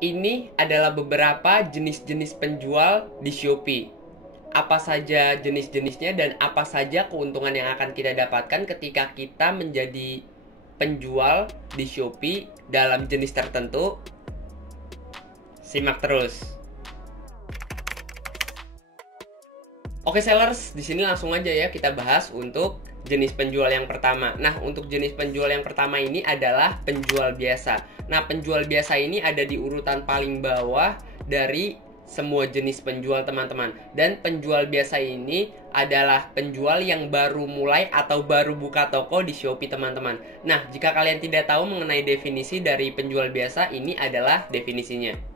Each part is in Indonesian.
Ini adalah beberapa jenis-jenis penjual di Shopee. Apa saja jenis-jenisnya dan apa saja keuntungan yang akan kita dapatkan ketika kita menjadi penjual di Shopee dalam jenis tertentu? Simak terus. Oke sellers, di sini langsung aja ya kita bahas untuk jenis penjual yang pertama. Nah, untuk jenis penjual yang pertama ini adalah penjual biasa. Nah, penjual biasa ini ada di urutan paling bawah dari semua jenis penjual teman-teman. Dan penjual biasa ini adalah penjual yang baru mulai atau baru buka toko di Shopee teman-teman. Nah, jika kalian tidak tahu mengenai definisi dari penjual biasa, ini adalah definisinya.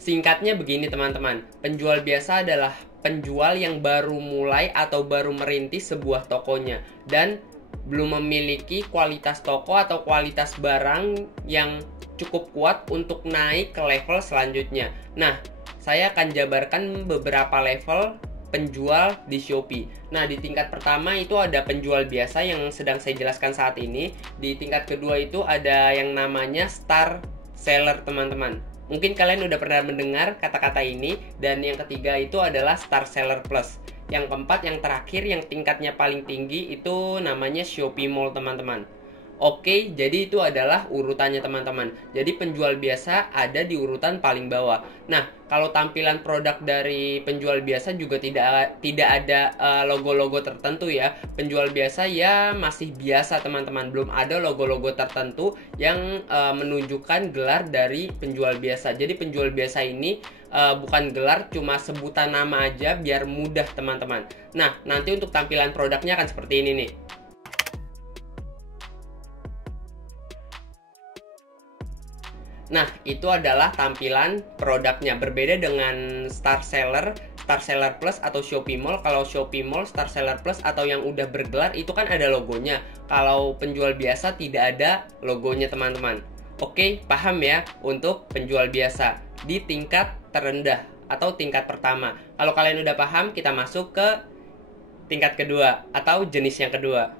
Singkatnya begini teman-teman, penjual biasa adalah penjual yang baru mulai atau baru merintis sebuah tokonya dan belum memiliki kualitas toko atau kualitas barang yang cukup kuat untuk naik ke level selanjutnya. Nah, saya akan jabarkan beberapa level penjual di Shopee. Nah, di tingkat pertama itu ada penjual biasa yang sedang saya jelaskan saat ini. Di tingkat kedua itu ada yang namanya star seller teman-teman. Mungkin kalian udah pernah mendengar kata-kata ini. Dan yang ketiga itu adalah Star Seller Plus. Yang keempat, yang terakhir, yang tingkatnya paling tinggi itu namanya Shopee Mall teman-teman. Oke, jadi itu adalah urutannya teman-teman. Jadi penjual biasa ada di urutan paling bawah. Nah, kalau tampilan produk dari penjual biasa juga tidak ada logo-logo tertentu ya. Penjual biasa ya masih biasa teman-teman. Belum ada logo-logo tertentu yang menunjukkan gelar dari penjual biasa. Jadi penjual biasa ini bukan gelar, cuma sebutan nama aja biar mudah teman-teman. Nah, nanti untuk tampilan produknya akan seperti ini nih. Nah, itu adalah tampilan produknya. Berbeda dengan Star Seller Plus atau Shopee Mall. Kalau Shopee Mall, Star Seller Plus atau yang udah bergelar itu kan ada logonya. Kalau penjual biasa tidak ada logonya teman-teman. Oke, paham ya untuk penjual biasa di tingkat terendah atau tingkat pertama. Kalau kalian udah paham, kita masuk ke tingkat kedua atau jenis yang kedua.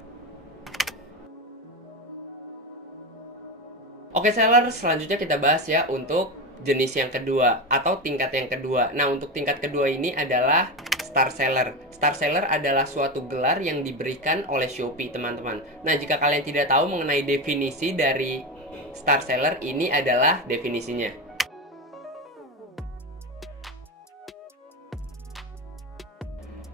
Oke seller, selanjutnya kita bahas ya untuk jenis yang kedua atau tingkat yang kedua. Nah, untuk tingkat kedua ini adalah Star Seller. Star Seller adalah suatu gelar yang diberikan oleh Shopee, teman-teman. Nah, jika kalian tidak tahu mengenai definisi dari Star Seller, ini adalah definisinya.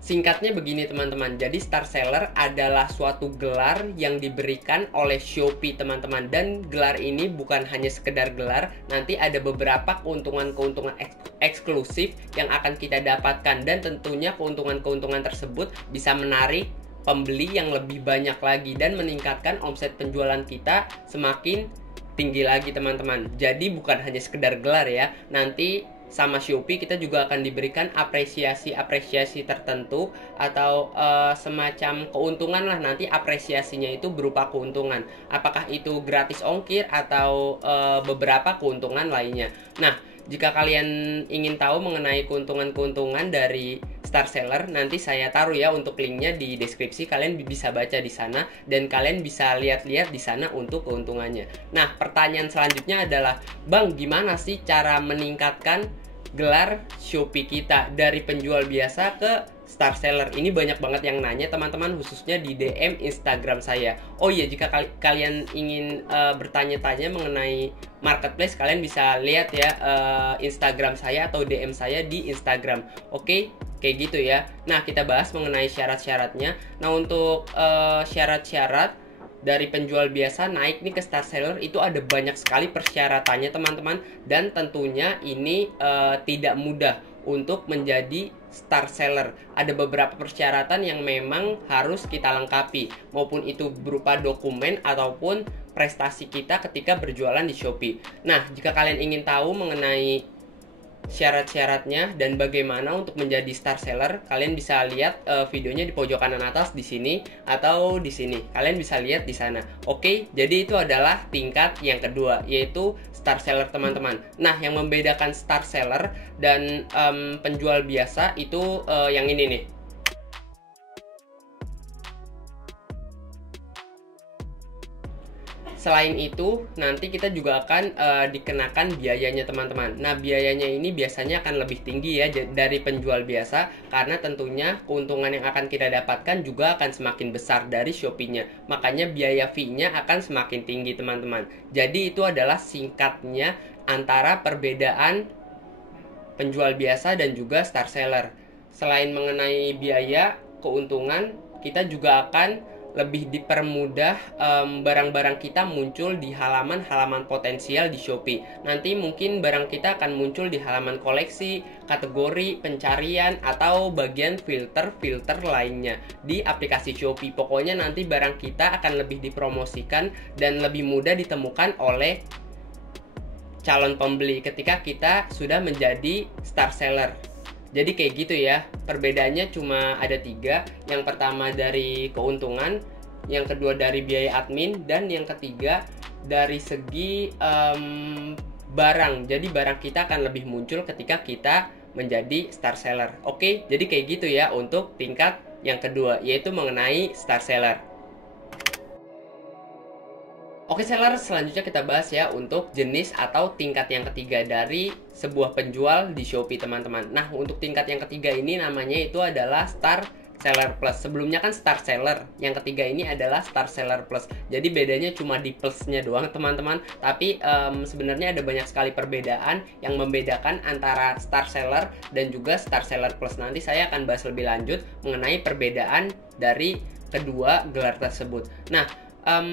Singkatnya begini teman-teman, jadi Star Seller adalah suatu gelar yang diberikan oleh Shopee teman-teman. Dan gelar ini bukan hanya sekedar gelar, nanti ada beberapa keuntungan-keuntungan eksklusif yang akan kita dapatkan. Dan tentunya keuntungan-keuntungan tersebut bisa menarik pembeli yang lebih banyak lagi dan meningkatkan omset penjualan kita semakin tinggi lagi teman-teman. Jadi bukan hanya sekedar gelar ya, nanti sama Shopee kita juga akan diberikan apresiasi tertentu atau semacam keuntungan lah. Nanti apresiasinya itu berupa keuntungan, apakah itu gratis ongkir atau beberapa keuntungan lainnya. Nah, jika kalian ingin tahu mengenai keuntungan-keuntungan dari Star Seller, nanti saya taruh ya untuk linknya di deskripsi. Kalian bisa baca di sana dan kalian bisa lihat-lihat di sana untuk keuntungannya. Nah, pertanyaan selanjutnya adalah, Bang, gimana sih cara meningkatkan gelar Shopee kita dari penjual biasa ke Star Seller? Ini banyak banget yang nanya teman-teman, khususnya di DM Instagram saya. Oh iya, jika kalian ingin bertanya-tanya mengenai marketplace, kalian bisa lihat ya Instagram saya atau DM saya di Instagram. Oke, kayak gitu ya. Nah, kita bahas mengenai syarat-syaratnya. Nah, untuk syarat-syarat dari penjual biasa naik nih ke Star Seller itu ada banyak sekali persyaratannya teman-teman. Dan tentunya ini tidak mudah untuk menjadi Star Seller. Ada beberapa persyaratan yang memang harus kita lengkapi, maupun itu berupa dokumen ataupun prestasi kita ketika berjualan di Shopee. Nah, jika kalian ingin tahu mengenai syarat-syaratnya dan bagaimana untuk menjadi Star Seller, kalian bisa lihat videonya di pojok kanan atas di sini atau di sini. Kalian bisa lihat di sana. Oke, jadi itu adalah tingkat yang kedua, yaitu Star Seller teman-teman. Nah, yang membedakan Star Seller dan penjual biasa itu yang ini nih. Selain itu, nanti kita juga akan dikenakan biayanya teman-teman. Nah, biayanya ini biasanya akan lebih tinggi ya dari penjual biasa, karena tentunya keuntungan yang akan kita dapatkan juga akan semakin besar dari Shopee-nya. Makanya biaya fee-nya akan semakin tinggi teman-teman. Jadi itu adalah singkatnya antara perbedaan penjual biasa dan juga star seller. Selain mengenai biaya, keuntungan, kita juga akan lebih dipermudah barang-barang kita muncul di halaman-halaman potensial di Shopee. Nanti mungkin barang kita akan muncul di halaman koleksi, kategori, pencarian, atau bagian filter-filter lainnya di aplikasi Shopee. Pokoknya nanti barang kita akan lebih dipromosikan dan lebih mudah ditemukan oleh calon pembeli ketika kita sudah menjadi star seller. Jadi kayak gitu ya, perbedaannya cuma ada 3. Yang pertama dari keuntungan, yang kedua dari biaya admin, dan yang ketiga dari segi barang. Jadi barang kita akan lebih muncul ketika kita menjadi star seller. Oke, jadi kayak gitu ya untuk tingkat yang kedua, yaitu mengenai star seller. Oke seller, selanjutnya kita bahas ya untuk jenis atau tingkat yang ketiga dari sebuah penjual di Shopee teman-teman. Nah, untuk tingkat yang ketiga ini namanya itu adalah Star Seller Plus. Sebelumnya kan Star Seller, yang ketiga ini adalah Star Seller Plus. Jadi bedanya cuma di plusnya doang teman-teman. Tapi sebenarnya ada banyak sekali perbedaan yang membedakan antara Star Seller dan juga Star Seller Plus. Nanti saya akan bahas lebih lanjut mengenai perbedaan dari kedua gelar tersebut. Nah,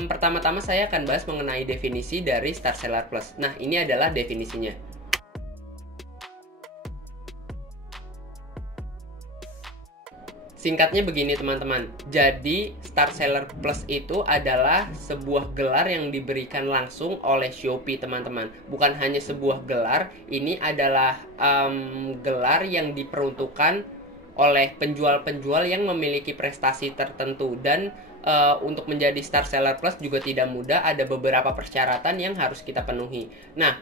pertama-tama saya akan bahas mengenai definisi dari Star Seller Plus. Nah, ini adalah definisinya. Singkatnya begini teman-teman. Jadi, Star Seller Plus itu adalah sebuah gelar yang diberikan langsung oleh Shopee teman-teman. Bukan hanya sebuah gelar, ini adalah gelar yang diperuntukkan oleh penjual-penjual yang memiliki prestasi tertentu. Dan untuk menjadi Star Seller Plus juga tidak mudah, ada beberapa persyaratan yang harus kita penuhi. Nah,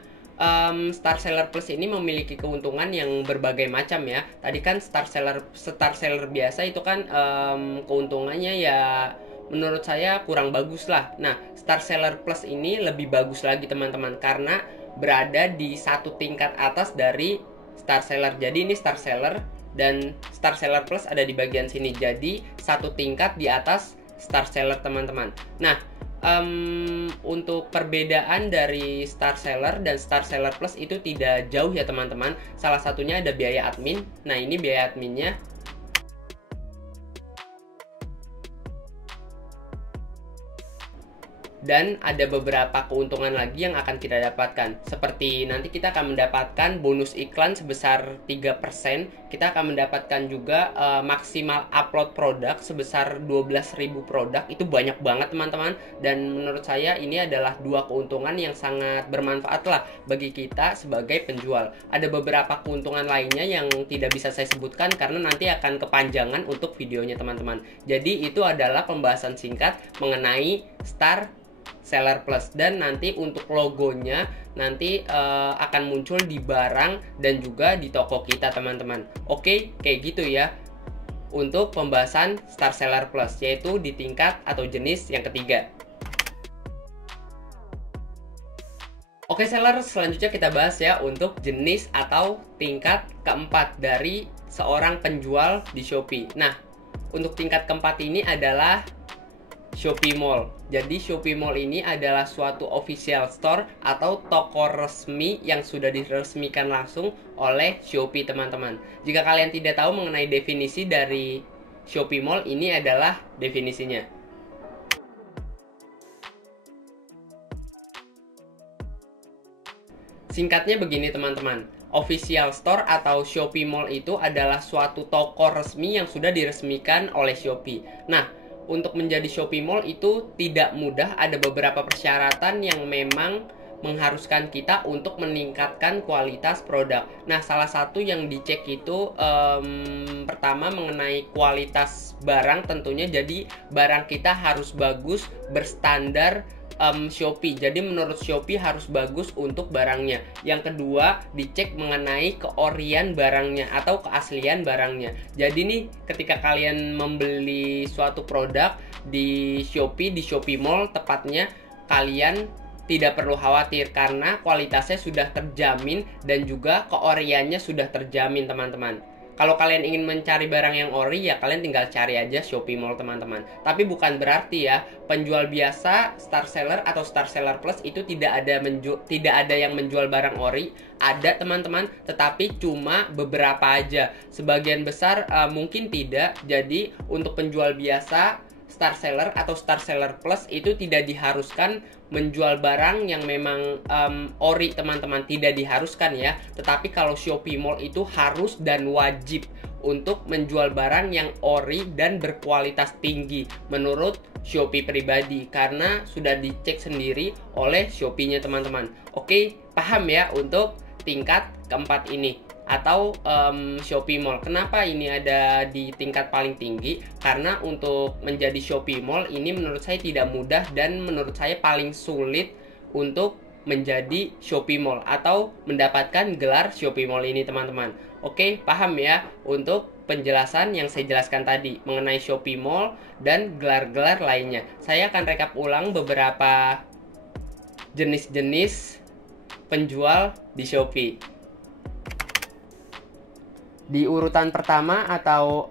Star Seller Plus ini memiliki keuntungan yang berbagai macam ya. Tadi kan Star Seller biasa itu kan keuntungannya ya menurut saya kurang bagus lah. Nah, Star Seller Plus ini lebih bagus lagi teman-teman, karena berada di satu tingkat atas dari Star Seller. Jadi ini Star Seller dan Star Seller Plus ada di bagian sini. Jadi satu tingkat di atas Star Seller teman-teman. Nah, untuk perbedaan dari Star Seller dan Star Seller Plus itu tidak jauh ya teman-teman. Salah satunya ada biaya admin. Nah, ini biaya adminnya. Dan ada beberapa keuntungan lagi yang akan kita dapatkan. Seperti nanti kita akan mendapatkan bonus iklan sebesar 3%. Kita akan mendapatkan juga maksimal upload produk sebesar 12.000 produk. Itu banyak banget teman-teman. Dan menurut saya ini adalah dua keuntungan yang sangat bermanfaat lah bagi kita sebagai penjual. Ada beberapa keuntungan lainnya yang tidak bisa saya sebutkan karena nanti akan kepanjangan untuk videonya teman-teman. Jadi itu adalah pembahasan singkat mengenai Star Seller Plus. Dan nanti untuk logonya nanti akan muncul di barang dan juga di toko kita teman-teman. Oke, kayak gitu ya untuk pembahasan Star Seller Plus, yaitu di tingkat atau jenis yang ketiga. Oke seller, selanjutnya kita bahas ya untuk jenis atau tingkat keempat dari seorang penjual di Shopee. Nah, untuk tingkat keempat ini adalah Shopee Mall. Jadi Shopee Mall ini adalah suatu official store atau toko resmi yang sudah diresmikan langsung oleh Shopee teman-teman. Jika kalian tidak tahu mengenai definisi dari Shopee Mall, ini adalah definisinya. Singkatnya begini teman-teman. Official store atau Shopee Mall itu adalah suatu toko resmi yang sudah diresmikan oleh Shopee. Nah, untuk menjadi Shopee Mall itu tidak mudah, ada beberapa persyaratan yang memang mengharuskan kita untuk meningkatkan kualitas produk. Nah, salah satu yang dicek itu pertama mengenai kualitas barang tentunya. Jadi barang kita harus bagus, berstandar Shopee. Jadi menurut Shopee harus bagus untuk barangnya. Yang kedua, dicek mengenai keorian barangnya atau keaslian barangnya. Jadi nih ketika kalian membeli suatu produk di Shopee Mall tepatnya, kalian tidak perlu khawatir karena kualitasnya sudah terjamin dan juga keoriannya sudah terjamin teman-teman. Kalau kalian ingin mencari barang yang ori, ya kalian tinggal cari aja Shopee Mall teman-teman. Tapi bukan berarti ya penjual biasa, star seller atau star seller plus itu tidak ada yang menjual barang ori. Ada teman-teman, tetapi cuma beberapa aja. Sebagian besar mungkin tidak. Jadi untuk penjual biasa, star seller atau star seller plus itu tidak diharuskan menjual barang yang memang ori teman-teman, tidak diharuskan ya. Tetapi kalau Shopee Mall itu harus dan wajib untuk menjual barang yang ori dan berkualitas tinggi menurut Shopee pribadi, karena sudah dicek sendiri oleh Shopee-nya teman-teman. Oke, paham ya untuk tingkat keempat ini atau Shopee Mall. Kenapa ini ada di tingkat paling tinggi? Karena untuk menjadi Shopee Mall ini menurut saya tidak mudah dan menurut saya paling sulit untuk menjadi Shopee Mall atau mendapatkan gelar Shopee Mall ini teman-teman. Oke, paham ya untuk penjelasan yang saya jelaskan tadi mengenai Shopee Mall dan gelar-gelar lainnya. Saya akan rekap ulang beberapa jenis-jenis penjual di Shopee. Di urutan pertama atau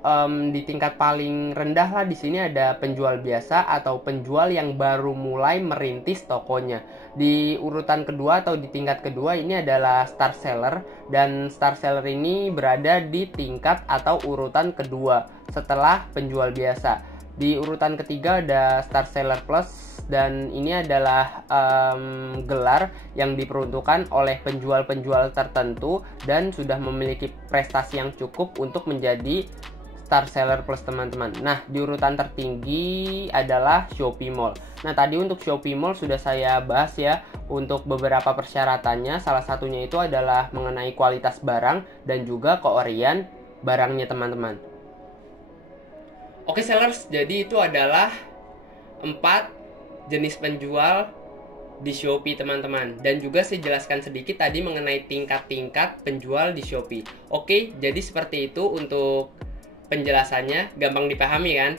di tingkat paling rendah lah, di sini ada penjual biasa atau penjual yang baru mulai merintis tokonya. Di urutan kedua atau di tingkat kedua ini adalah star seller, dan star seller ini berada di tingkat atau urutan kedua setelah penjual biasa. Di urutan ketiga ada star seller plus, dan ini adalah gelar yang diperuntukkan oleh penjual-penjual tertentu dan sudah memiliki prestasi yang cukup untuk menjadi star seller plus teman-teman. Nah, di urutan tertinggi adalah Shopee Mall. Nah, tadi untuk Shopee Mall sudah saya bahas ya untuk beberapa persyaratannya. Salah satunya itu adalah mengenai kualitas barang dan juga keorian barangnya teman-teman. Oke sellers, jadi itu adalah 4 jenis penjual di Shopee teman-teman, dan juga saya jelaskan sedikit tadi mengenai tingkat-tingkat penjual di Shopee. Oke, jadi seperti itu untuk penjelasannya, gampang dipahami kan?